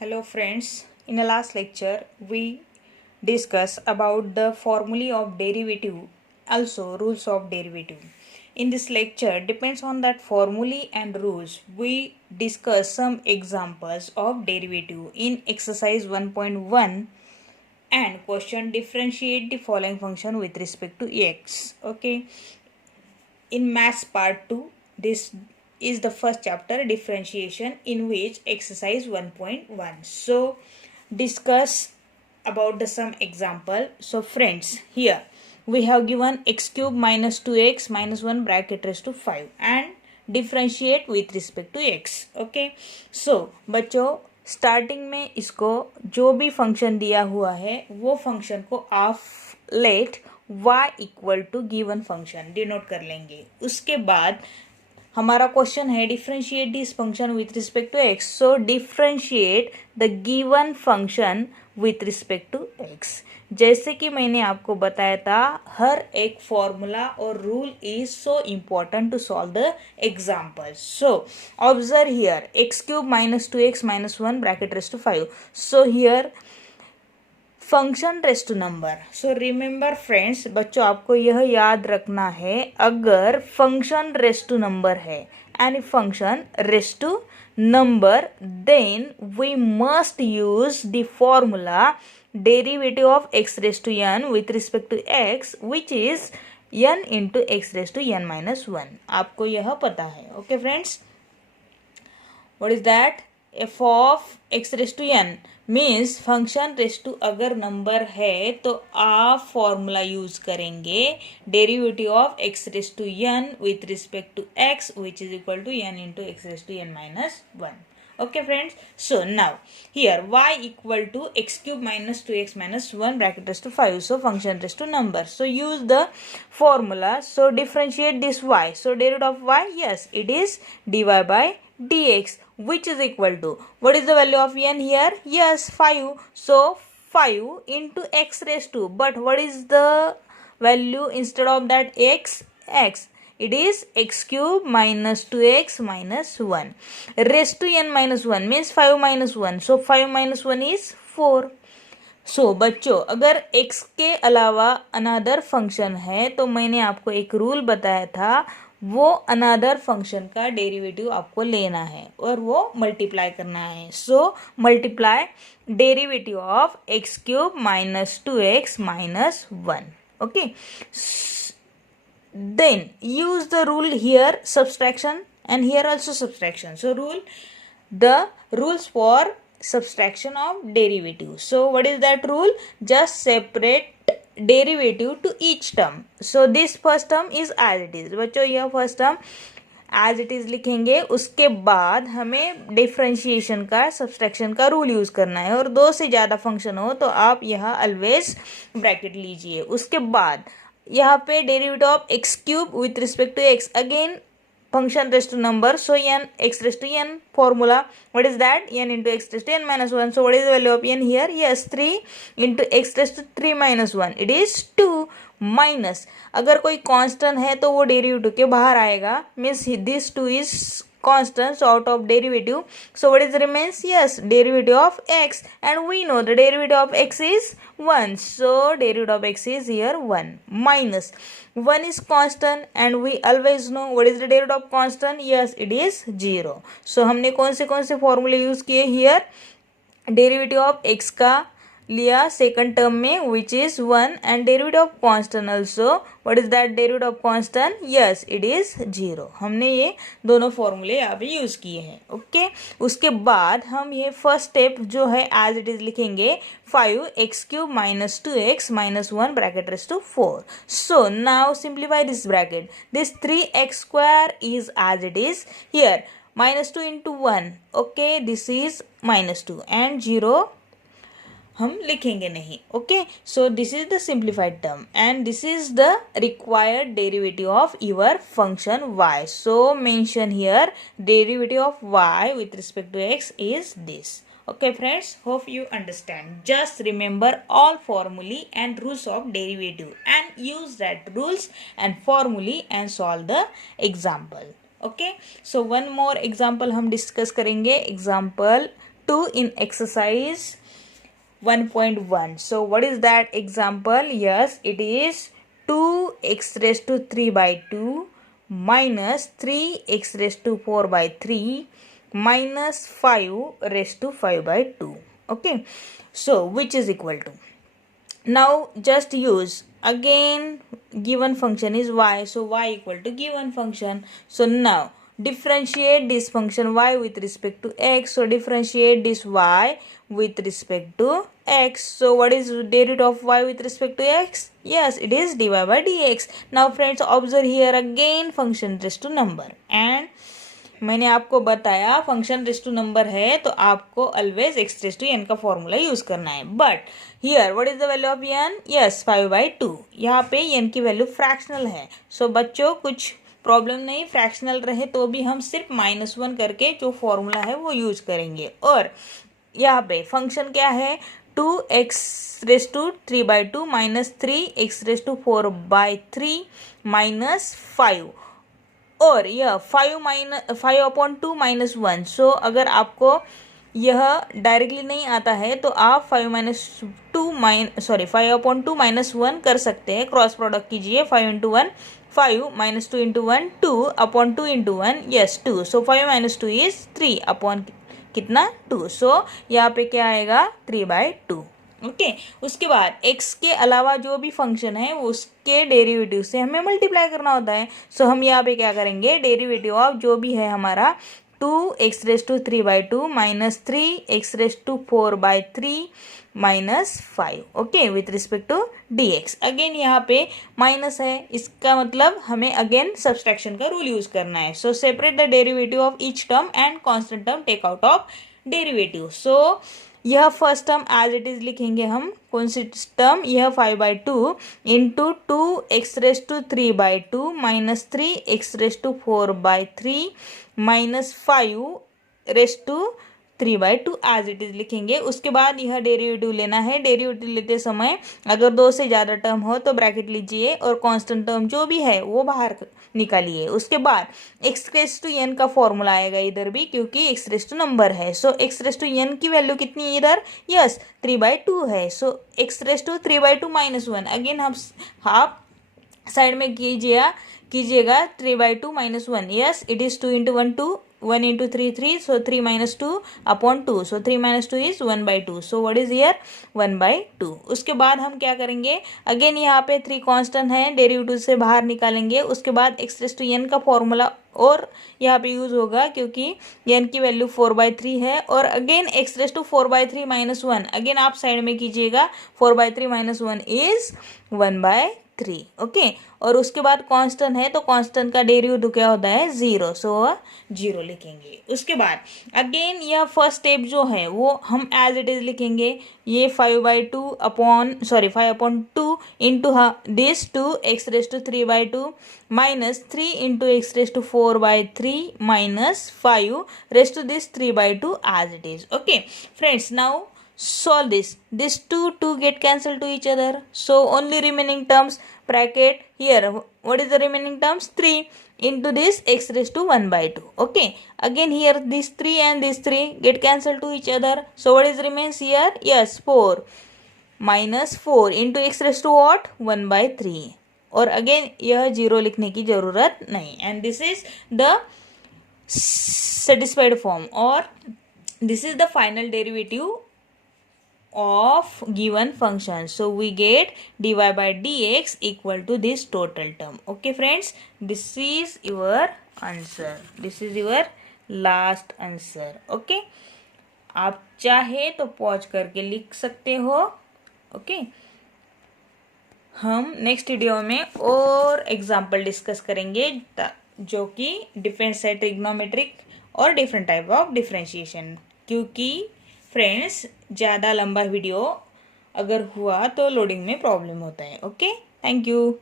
Hello friends, in the last lecture we discussed about the formulae of derivative, also rules of derivative. In this lecture depends on that formulae and rules. We discuss some examples of derivative in exercise 1.1 and question differentiate the following function with respect to x. Okay, in maths part 2 this is the first chapter differentiation in which exercise 1.1. So discuss about the some example. So friends, here we have given x cube minus 2x minus 1 bracket raised to 5 and differentiate with respect to x. Okay, so बच्चों starting में इसको जो भी function दिया हुआ है वो function को आप let y equal to given function denote कर लेंगे. उसके बाद हमारा क्वेश्चन है differentiate this function with respect to x. So differentiate the given function with respect to x. जैसे कि मैंने आपको बताया था, हर एक फॉर्मूला और rule is so important to solve the example. So observe here x cube minus 2x minus 1 bracket raised to 5. So here function raised to number. So remember friends, बच्चों आपको यह याद रखना है, अगर फंक्शन रेस्ट टू नंबर है and function raised to number, then we must use the formula derivative of x raised to n with respect to x, which is n into x raised to n minus 1. आपको यह पता है. Okay friends, what is that? f of x raised to n means function raised to अगर number है तो आप formula use करेंगे derivative of x raised to n with respect to x which is equal to n into x raised to n minus 1. Okay friends, so now here y equal to x cube minus 2x minus 1 bracket raised to 5. So function raised to number. So use the formula. So differentiate this y. So derivative of y, yes, it is dy by dx, which is equal to, what is the value of n here? Yes, 5. So 5 into x raised to, but what is the value instead of that x? X. It is x cube minus 2x minus 1 raised to n minus 1 means 5 minus 1. So 5 minus 1 is 4. सो बच्चों अगर x के अलावा another function है तो मैंने आपको एक rule बताया था, वो अनदर फंक्शन का डेरिवेटिव आपको लेना है और वो मल्टीप्लाई करना है. So multiply derivative of x cube minus 2x minus 1. Okay, then use the rule here subtraction and here also subtraction. So the rules for subtraction of derivative. So what is that rule? Just separate derivative to each term. So this first term is as it is. बच्चों यह first term as it is लिखेंगे, उसके बाद हमें differentiation का subtraction का rule use करना है और दो से ज़्यादा फंक्शन हो तो आप यहाँ ऑलवेज ब्रैकेट लीजिए. उसके बाद यहाँ पे derivative of x cube with respect to x, again function raised to number, so n x raised to n formula, what is that? N into x raised to n minus 1. So what is the value of n here? Yes, 3 into x raised to 3 minus 1, it is 2 minus, अगर कोई constant है तो वो derivative के बाहर आएगा, means this 2 is constant, so out of derivative, so what is remains? Yes, derivative of x, and we know the derivative of x is 1, so derivative of x is here 1 minus 1 is constant and we always know what is the derivative of constant. Yes, it is 0. so हमने कौन से फॉर्मूले use किए here? Derivative of x का लिया second term में which is 1 and derivative of constant also, what is that derivative of constant? Yes, it is 0. हमने ये दोनों फॉर्मूले यहाँ पे यूज किए हैं. ओके, उसके बाद हम ये फर्स्ट स्टेप जो है एज इट इज लिखेंगे 5 x cube minus 2x minus 1 bracket raised to 4. So now simplify this bracket. This 3x square is as it is here -2 into 1. Okay, this is -2 and 0 हम लिखेंगे नहीं. Okay, so this is the simplified term and this is the required derivative of your function y. So mention here derivative of y with respect to x is this. Okay friends, hope you understand. Just remember all formulae and rules of derivative and use that rules and formulae and solve the example. Okay, so one more example हम discuss करेंगे. Example 2 in exercise 1.1. So what is that example? Yes, it is 2x raised to 3 by 2 minus 3x raised to 4 by 3 minus 5 raised to 5 by 2. Okay, so which is equal to? Now just use again, given function is y, so y equal to given function. So now differentiate this function y with respect to x. So differentiate this y with respect to x. So what is derivative of y with respect to x? Yes, it is dy by dx. Now friends, observe here again function raised to number, and मैंने आपको बताया function raised to number है तो आपको always x raised to n का formula use करना है. But here what is the value of n? Yes 5/2. यहाँ पे एन की वैल्यू फ्रैक्शनल है. सो बच्चों कुछ प्रॉब्लम नहीं, फ्रैक्शनल रहे तो भी हम सिर्फ -1 करके जो फॉर्मूला है वो यूज करेंगे. और यहाँ पे फंक्शन क्या है? 2x raised to 3/2 minus 3x rest to 4/3 minus 5. और यह 5/2 माइनस 1. सो अगर आपको यह डायरेक्टली नहीं आता है तो आप 5/2 माइनस 1 कर सकते हैं. क्रॉस प्रोडक्ट कीजिए. 5 into 1 5 minus 2 into 1 2 upon 2 into 1 yes 2. So 5 - 2 is 3 upon कितना 2. सो यहाँ पे क्या आएगा 3/2. ओके उसके बाद x के अलावा जो भी फंक्शन है उसके डेरिवेटिव से हमें मल्टीप्लाई करना होता है. सो हम यहाँ पे क्या करेंगे? डेरिवेटिव ऑफ जो भी है हमारा 2x raised to 3/2 minus 3x rest to 4/3 minus 5. Okay with respect to dx. Again यहाँ पे माइनस है, इसका मतलब हमें अगेन सब्सट्रैक्शन का रूल यूज करना है. So separate the derivative of each term and constant term take out of derivative. So यह first term as it is लिखेंगे हम. कौन सी टर्म? यह 5/2 into 2x raised to 3/2 minus 3x rest to 4/3 minus 5 raised to 3/2 as it is लिखेंगे. उसके बाद यह डेरिवेटिव लेना है. डेरिवेटिव लेते समय अगर 2 से ज़्यादा टर्म हो तो ब्रैकेट लीजिए और कांस्टेंट टर्म जो भी है वो बाहर निकालिए. उसके बाद एक्स रेस्ट टू एन का फॉर्मूला आएगा इधर भी, क्योंकि एक्स रेस्ट टू नंबर है. So x raised to n की वैल्यू कितनी है इधर? यस 3/2 है. So x raised to 3/2 minus 1. Again हम हाफ साइड में कीजिएगा 3/2 minus 1. Yes it is 2 into 1 2 1 into 3 3. So 3 minus 2 upon 2. So 3 minus 2 is 1/2. So what is here? 1/2. उसके बाद हम क्या करेंगे? अगेन यहाँ पे 3 कांस्टेंट है, डेरिवेटिव से बाहर निकालेंगे. उसके बाद एक्स रेस्ट टू एन का फॉर्मूला और यहाँ पे यूज होगा क्योंकि एन की वैल्यू 4/3 है. और again x raised to 4/3 minus 1. Again आप साइड में कीजिएगा. 4/3 माइनस 1 इज 1/3. ओके और उसके बाद कांस्टेंट है तो कांस्टेंट का डेरिवेटिव क्या होता है? 0. सो 0 लिखेंगे. उसके बाद अगेन यह फर्स्ट स्टेप जो है वो हम एज इट इज लिखेंगे. ये 5/2 into this 2x raised to 3/2 minus 3 into x raised to 4/3 minus 5 raised to this 3/2 as it is. Okay friends now solve this. This 2 get cancelled to each other. So only remaining terms bracket here. What is the remaining terms? 3 into this x raised to 1/2. Okay. Again here this 3 and this 3 get cancelled to each other. So what is remains here? Yes 4 minus 4 into x raised to what? 1/3. और again यह 0 लिखने की जरूरत नहीं. And this is the satisfied form or this is the final derivative of given function. So we get dy by dx equal to this total term. Okay friends, this is your answer. This is your last answer. Okay, आप चाहे तो pause करके लिख सकते हो. Okay हम next video में और एग्जाम्पल डिस्कस करेंगे जो कि डिफरेंस है ट्रिग्नोमेट्रिक और डिफरेंट टाइप ऑफ डिफरेंशिएशन. क्योंकि फ्रेंड्स ज़्यादा लंबा वीडियो अगर हुआ तो लोडिंग में प्रॉब्लम होता है. Okay thank you.